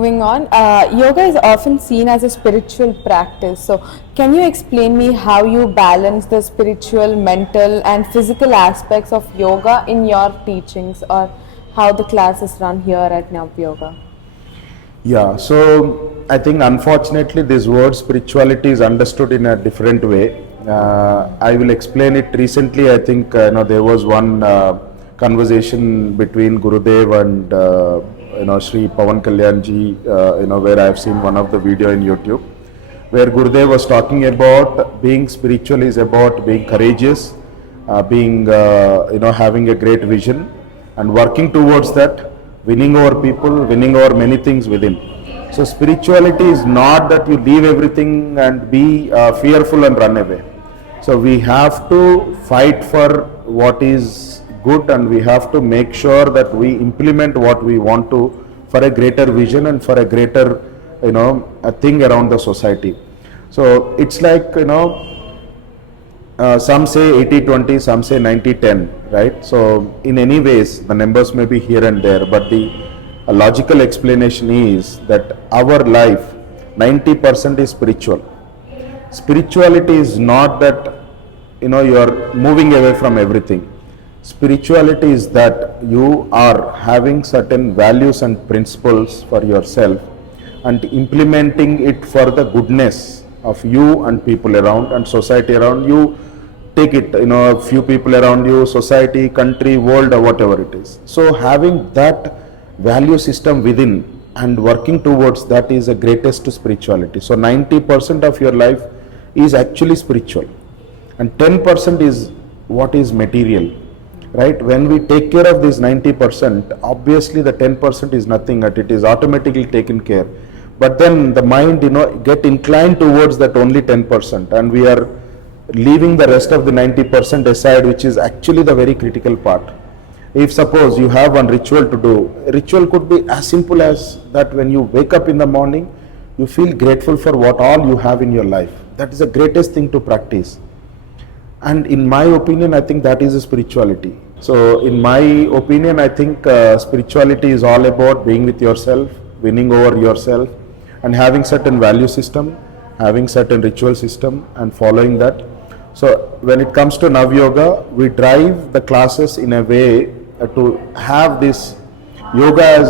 Moving on, yoga is often seen as a spiritual practice. So, can you explain me how you balance the spiritual, mental, and physical aspects of yoga in your teachings, or how the class is run here at Navyoga? Yeah, so I think unfortunately this word spirituality is understood in a different way. I will explain it. Recently, I think there was one conversation between Gurudev and Sri Pawan Kalyanji, where I have seen one of the video in YouTube, where Gurudev was talking about being spiritual is about being courageous, being having a great vision and working towards that, winning over people, winning over many things within. So spirituality is not that you leave everything and be fearful and run away. So we have to fight for what is good, and we have to make sure that we implement what we want to for a greater vision and for a greater a thing around the society. So it's like some say 80-20, some say 90-10, right? So in any ways the numbers may be here and there, but the logical explanation is that our life 90% is spiritual. Spirituality is not that you are moving away from everything. Spirituality is that you are having certain values and principles for yourself and implementing it for the goodness of you and people around and society around you. Take it, a few people around you, society, country, world, or whatever it is. So having that value system within and working towards that is the greatest spirituality. So 90% of your life is actually spiritual, and 10% is what is material, right? When we take care of this 90%, obviously the 10% is nothing, and it is automatically taken care. But then the mind get inclined towards that only 10%, and we are leaving the rest of the 90% aside, which is actually the very critical part. If suppose you have one ritual to do, ritual could be as simple as that when you wake up in the morning, you feel grateful for what all you have in your life. That is the greatest thing to practice. And in my opinion, I think that is a spirituality. So in my opinion, I think spirituality is all about being with yourself, winning over yourself, and having certain value system, having certain ritual system, and following that. So when it comes to Navyoga, we drive the classes in a way to have this yoga as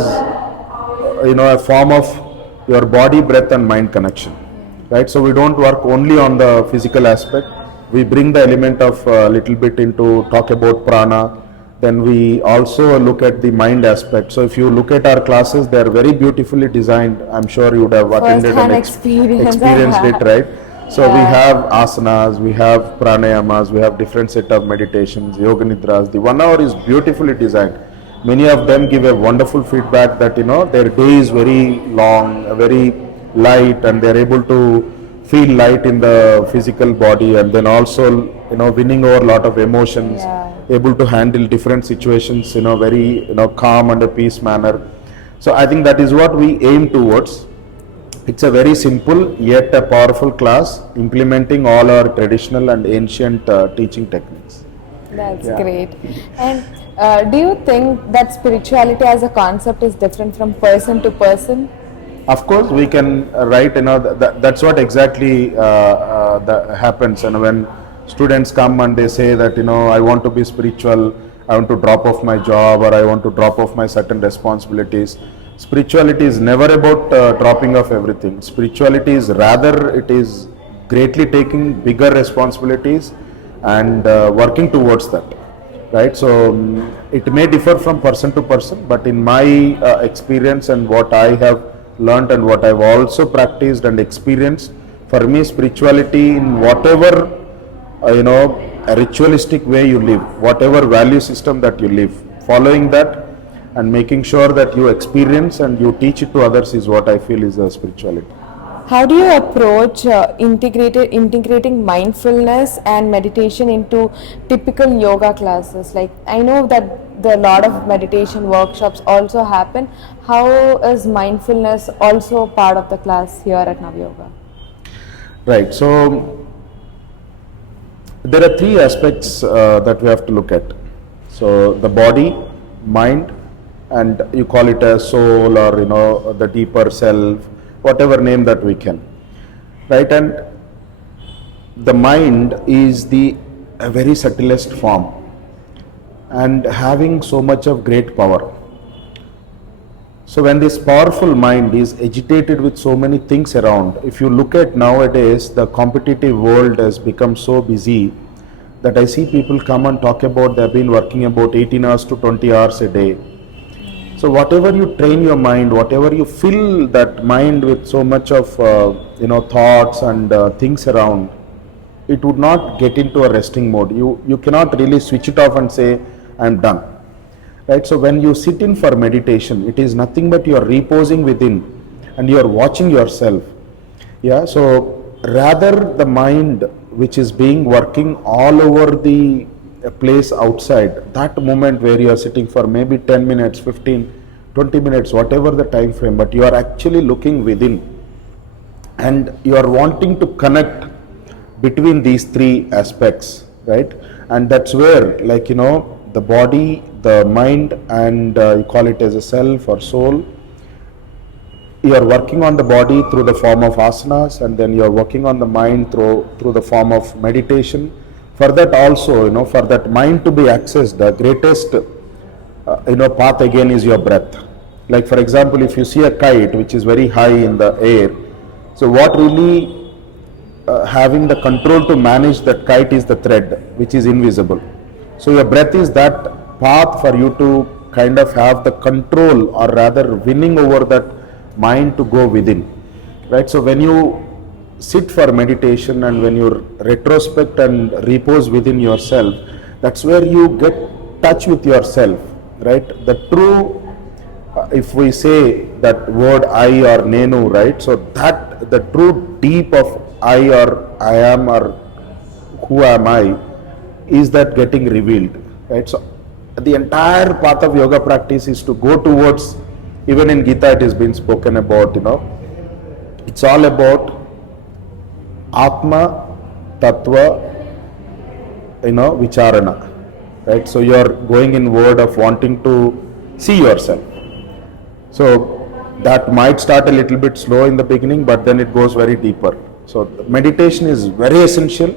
a form of your body, breath, and mind connection, right? So we don't work only on the physical aspect. We bring the element of little bit into talk about prana. Then we also look at the mind aspect. So if you look at our classes, they are very beautifully designed. I'm sure you would have attended and experienced it, right? So we have asanas, we have pranayamas, we have different set of meditations, yoga nidras. The 1 hour is beautifully designed. Many of them give a wonderful feedback that their day is very long, very light, and they're able to feel light in the physical body, and then also winning over a lot of emotions, able to handle different situations very calm and a peace manner. So I think that is what we aim towards. It's a very simple yet a powerful class implementing all our traditional and ancient teaching techniques. That's great. And do you think that spirituality as a concept is different from person to person? Of course, we can write, that's what exactly that happens. And when students come and they say that, I want to be spiritual, I want to drop off my job, or I want to drop off my certain responsibilities. Spirituality is never about dropping off everything. Spirituality is rather, it is greatly taking bigger responsibilities and working towards that, right? So it may differ from person to person, but in my experience and what I have learned and what I've also practiced and experienced, for me spirituality in whatever a ritualistic way you live, whatever value system that you live, following that and making sure that you experience and you teach it to others is what I feel is a spirituality. How do you approach integrating mindfulness and meditation into typical yoga classes? Like, I know that a lot of meditation workshops also happen. How is mindfulness also part of the class here at Navyoga? Right. So there are three aspects that we have to look at. So the body, mind, and you call it a soul, or the deeper self, whatever name that we can, right? And the mind is the a very subtlest form, and having so much of great power. So when this powerful mind is agitated with so many things around, if you look at nowadays, the competitive world has become so busy that I see people come and talk about they've been working about 18 hours to 20 hours a day. So whatever you train your mind, whatever you fill that mind with so much of thoughts and things around, it would not get into a resting mode. You cannot really switch it off and say, I'm done. Right? So when you sit in for meditation, it is nothing but you are reposing within and you are watching yourself. Yeah. So rather the mind which is being working all over the place outside, that moment where you are sitting for maybe 10 minutes, 15, 20 minutes, whatever the time frame, but you are actually looking within and you are wanting to connect between these three aspects, right? And that's where, like, the body, the mind, and you call it as a self or soul, you are working on the body through the form of asanas, and then you are working on the mind through the form of meditation. For that also, for that mind to be accessed, the greatest path again is your breath. Like for example, if you see a kite which is very high in the air, so what really having the control to manage that kite is the thread which is invisible. So your breath is that path for you to kind of have the control, or rather winning over that mind to go within, right? So when you sit for meditation and when you retrospect and repose within yourself, that's where you get touch with yourself, right? The true if we say that word I or Nenu, right? So that the true deep of I or I am or who am I is that getting revealed, right? So the entire path of yoga practice is to go towards, even in Gita it has been spoken about, it's all about Atma, Tattva, Vicharana, right? So you are going in word of wanting to see yourself. So that might start a little bit slow in the beginning, but then it goes very deeper. So meditation is very essential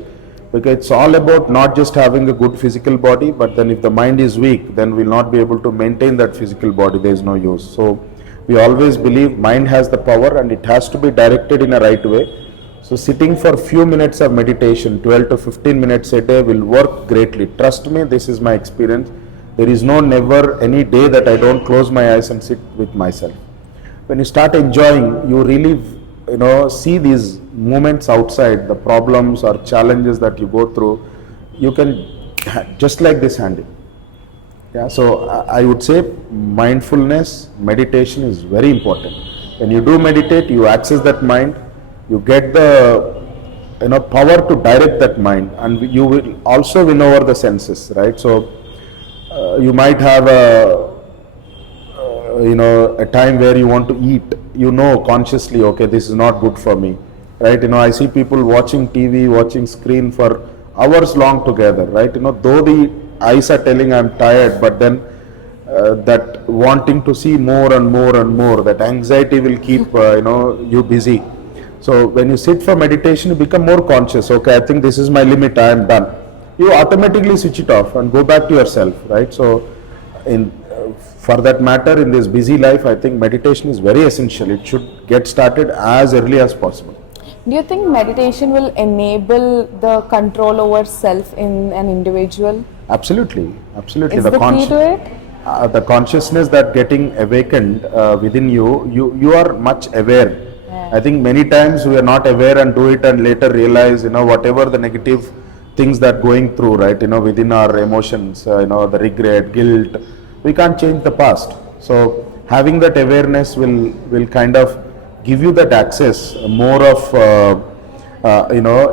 because it's all about not just having a good physical body, but then if the mind is weak, then we'll not be able to maintain that physical body. There is no use. So we always believe mind has the power and it has to be directed in a right way. So sitting for few minutes of meditation, 12 to 15 minutes a day, will work greatly. Trust me, this is my experience. There is never any day that I don't close my eyes and sit with myself. When you start enjoying, you really see these moments outside, the problems or challenges that you go through, you can just like this handle. Yeah, so I would say mindfulness, meditation is very important. When you do meditate, you access that mind, you get the power to direct that mind, and you will also win over the senses, right? So you might have a time where you want to eat, consciously, okay, this is not good for me, right? I see people watching TV, watching screen for hours long together, right? Though the eyes are telling I'm tired, but then that wanting to see more and more and more, that anxiety will keep you busy. So when you sit for meditation, you become more conscious. Okay, I think this is my limit, I am done. You automatically switch it off and go back to yourself, right? So for that matter, in this busy life, I think meditation is very essential. It should get started as early as possible. Do you think meditation will enable the control over self in an individual? Absolutely. Is the key to it? The consciousness that getting awakened within you are much aware. Yeah. I think many times we are not aware and do it and later realize, whatever the negative things that going through, right, within our emotions, the regret, guilt, we can't change the past. So having that awareness will kind of give you that access, more of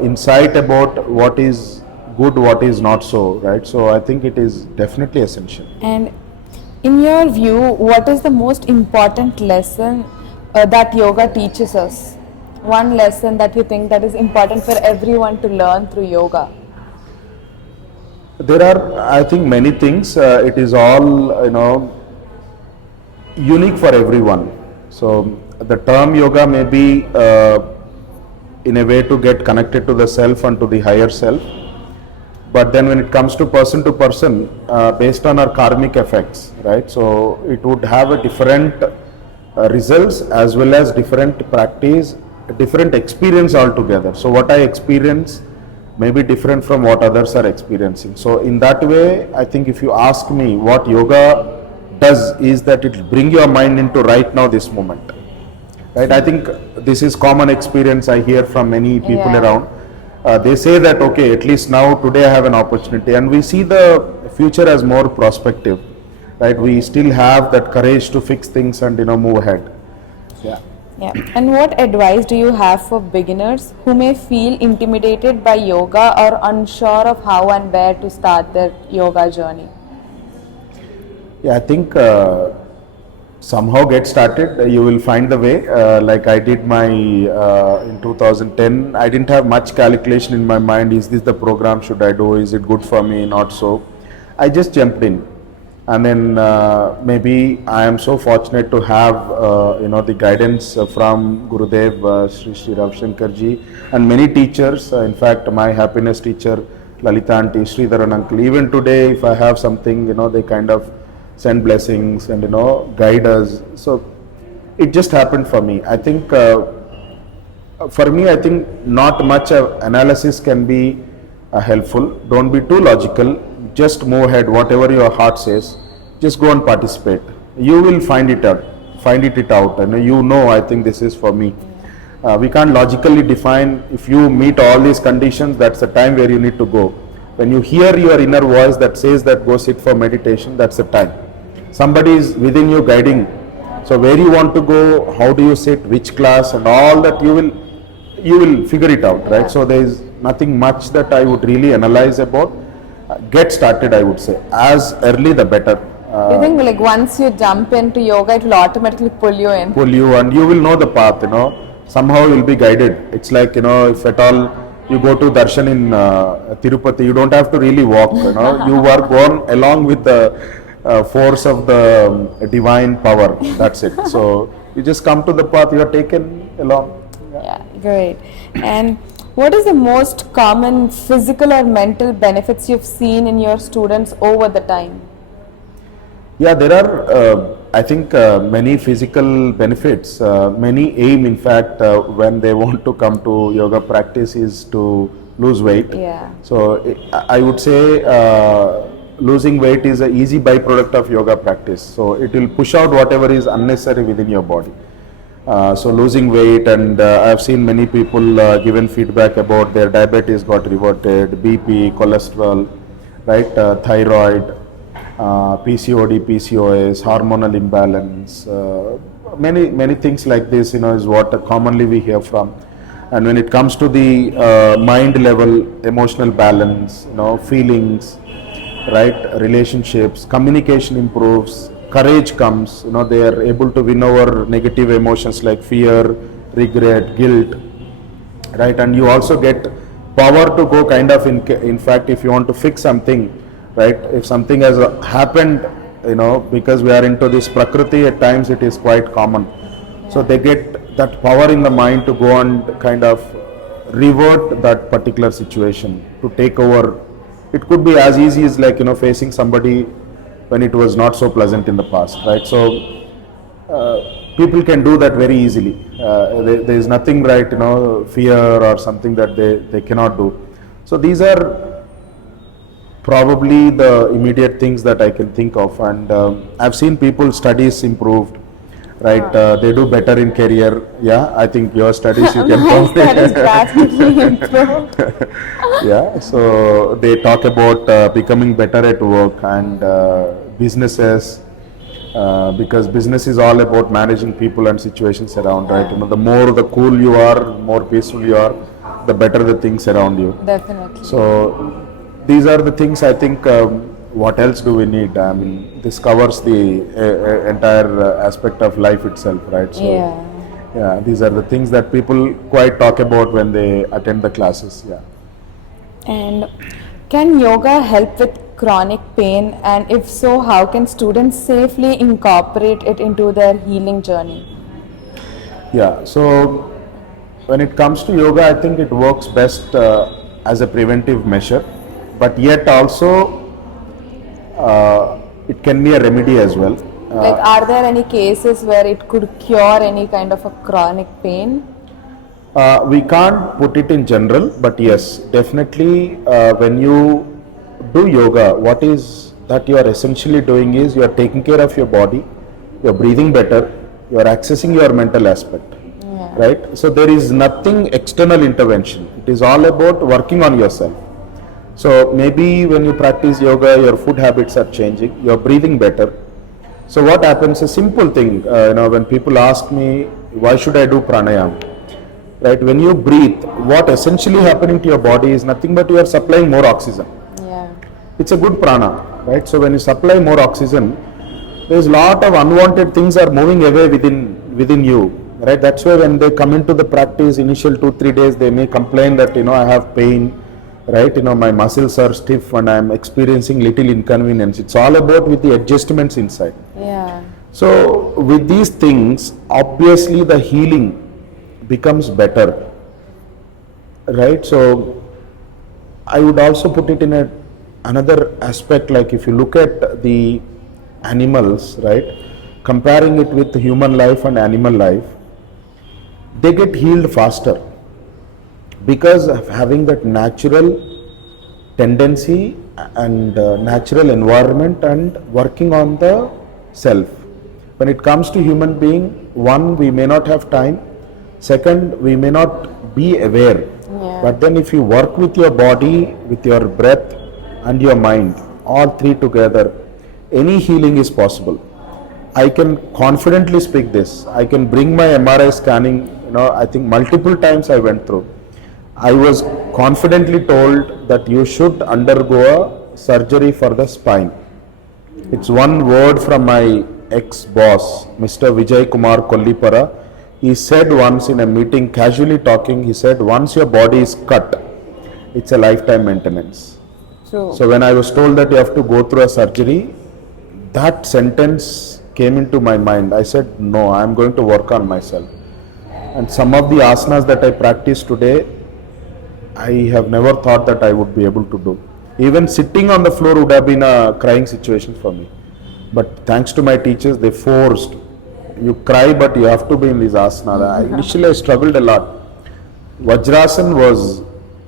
insight about what is good, what is not so, right? So I think it is definitely essential. And in your view, what is the most important lesson that yoga teaches us? One lesson that you think that is important for everyone to learn through yoga? There are, I think, many things. It is all, unique for everyone. So the term yoga may be in a way to get connected to the self and to the higher self, but then when it comes to person, based on our karmic effects, right? So it would have a different results as well as different practice, different experience altogether. So what I experience may be different from what others are experiencing. So in that way, I think if you ask me what yoga does is that it will bring your mind into right now, this moment. Right? I think this is common experience I hear from many people Yeah. around. They say that okay, at least now today I have an opportunity, and we see the future as more prospective. Right? We still have that courage to fix things and move ahead. Yeah. Yeah. And what advice do you have for beginners who may feel intimidated by yoga or unsure of how and where to start their yoga journey? Yeah, I think somehow get started. You will find the way. Like I did my in 2010. I didn't have much calculation in my mind. Is this the program? Should I do? Is it good for me? Not so. I just jumped in, and then maybe I am so fortunate to have the guidance from Gurudev Sri Rav Shankarji and many teachers. In fact, my happiness teacher Lalita Aunty, Sridharan Uncle. Even today, if I have something, they kind of send blessings and guide us. So it just happened for me. I think for me, I think not much analysis can be helpful. Don't be too logical. Just move ahead. Whatever your heart says, just go and participate. You will find it out. Find it out, and I think this is for me. We can't logically define. If you meet all these conditions, that's the time where you need to go. When you hear your inner voice that says that go sit for meditation, that's the time. Somebody is within you guiding. So where you want to go, how do you sit, which class, and all that you will figure it out, right? So there is nothing much that I would really analyze about. Get started, I would say. As early the better. You think like once you jump into yoga, it will automatically pull you in? Pull you, and you will know the path, somehow you will be guided. It's like, if at all you go to darshan in Tirupati, you don't have to really walk, you are gone along with the force of the divine power. That's it. So you just come to the path, you are taken along. Yeah, great. And what is the most common physical or mental benefits you've seen in your students over the time? Yeah, there are, I think, many physical benefits. Many aim, in fact, when they want to come to yoga practice is to lose weight. Yeah. So I would say losing weight is an easy byproduct of yoga practice. So it will push out whatever is unnecessary within your body. So losing weight, and I have seen many people given feedback about their diabetes got reverted, BP, cholesterol, right, thyroid, PCOD, PCOS, hormonal imbalance, many things like this, is what commonly we hear from. And when it comes to the mind level, emotional balance, feelings, right, relationships, communication improves, courage comes, they are able to win over negative emotions like fear, regret, guilt, right, and you also get power to go kind of in fact, if you want to fix something, right, if something has happened, because we are into this prakriti, at times it is quite common. So they get that power in the mind to go and kind of revert that particular situation, to take over. It could be as easy as like, facing somebody when it was not so pleasant in the past, right? So people can do that very easily. There is nothing, right, fear or something that they cannot do. So these are probably the immediate things that I can think of, and I've seen people studies improved, right? They do better in career. Yeah, I think your studies you can My studies drastically improved. Yeah, so they talk about becoming better at work and businesses, because business is all about managing people and situations around, right? The more the cool you are, more peaceful you are, the better the things around you. Definitely. So these are the things I think. What else do we need? I mean, this covers the entire aspect of life itself, right? So, yeah, these are the things that people quite talk about when they attend the classes. Yeah. And can yoga help with chronic pain, and if so, how can students safely incorporate it into their healing journey? Yeah, so when it comes to yoga, I think it works best as a preventive measure, but yet also it can be a remedy as well. Like, are there any cases where it could cure any kind of a chronic pain? We can't put it in general, but yes, definitely when you do yoga, what is that you are essentially doing is you are taking care of your body, you are breathing better, you are accessing your mental aspect, right? So there is nothing external intervention. It is all about working on yourself. So maybe when you practice yoga, your food habits are changing, you are breathing better. So what happens? A simple thing, when people ask me, why should I do pranayama? Right, when you breathe, what essentially happening to your body is nothing but you are supplying more oxygen. Yeah. It's a good prana, right? So when you supply more oxygen, there is lot of unwanted things are moving away within you, right? That's why when they come into the practice, initial 2-3 days, they may complain that I have pain, right? My muscles are stiff and I am experiencing little inconvenience. It's all about with the adjustments inside. Yeah. So with these things, obviously the healing becomes better, right? So I would also put it in another aspect, like if you look at the animals, right, comparing it with human life and animal life, they get healed faster because of having that natural tendency and natural environment and working on the self. When it comes to human being, one, we may not have time. Second, we may not be aware, but then if you work with your body, with your breath and your mind, all three together, any healing is possible. I can confidently speak this. I can bring my MRI scanning, I think multiple times I went through. I was confidently told that you should undergo a surgery for the spine. It's one word from my ex-boss, Mr. Vijay Kumar Kollipara. He said once in a meeting, casually talking, he said, once your body is cut, it's a lifetime maintenance. So when I was told that you have to go through a surgery, that sentence came into my mind. I said, no, I'm going to work on myself. And some of the asanas that I practice today, I have never thought that I would be able to do. Even sitting on the floor would have been a crying situation for me. But thanks to my teachers, they forced. You cry, but you have to be in this asana. Initially, I struggled a lot. Vajrasan was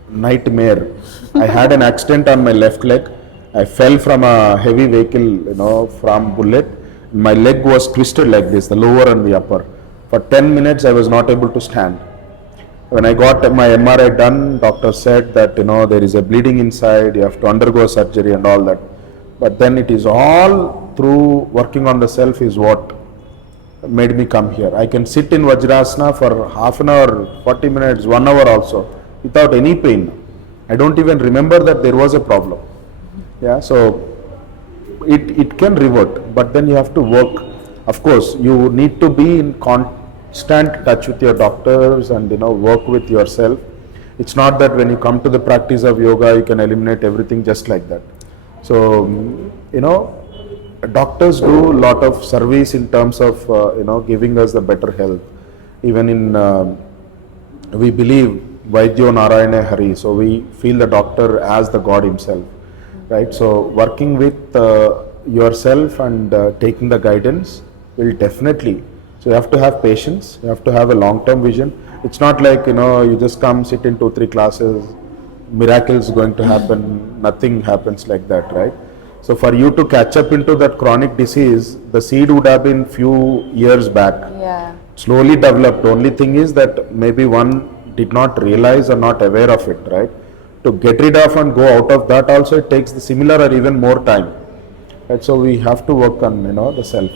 nightmare. I had an accident on my left leg. I fell from a heavy vehicle, from bullet. My leg was twisted like this, the lower and the upper. For 10 minutes, I was not able to stand. When I got my MRI done, doctor said that, there is a bleeding inside, you have to undergo surgery and all that. But then it is all through working on the self is what made me come here. I can sit in Vajrasana for half an hour, 40 minutes, 1 hour also without any pain. I don't even remember that there was a problem. Yeah, so it can revert, but then you have to work. Of course, you need to be in constant touch with your doctors and work with yourself. It's not that when you come to the practice of yoga, you can eliminate everything just like that. So, doctors do a lot of service in terms of giving us the better health. Even in we believe Vaidyo Narayana Hari, so we feel the doctor as the God himself, right? So working with yourself and taking the guidance will definitely. So you have to have patience. You have to have a long-term vision. It's not like you just come sit in 2-3 classes, miracles going to happen. Nothing happens like that, right? So for you to catch up into that chronic disease, the seed would have been few years back. Yeah. Slowly developed. Only thing is that maybe one did not realize or not aware of it, right? To get rid of and go out of that also, it takes the similar or even more time. Right? So we have to work on the self.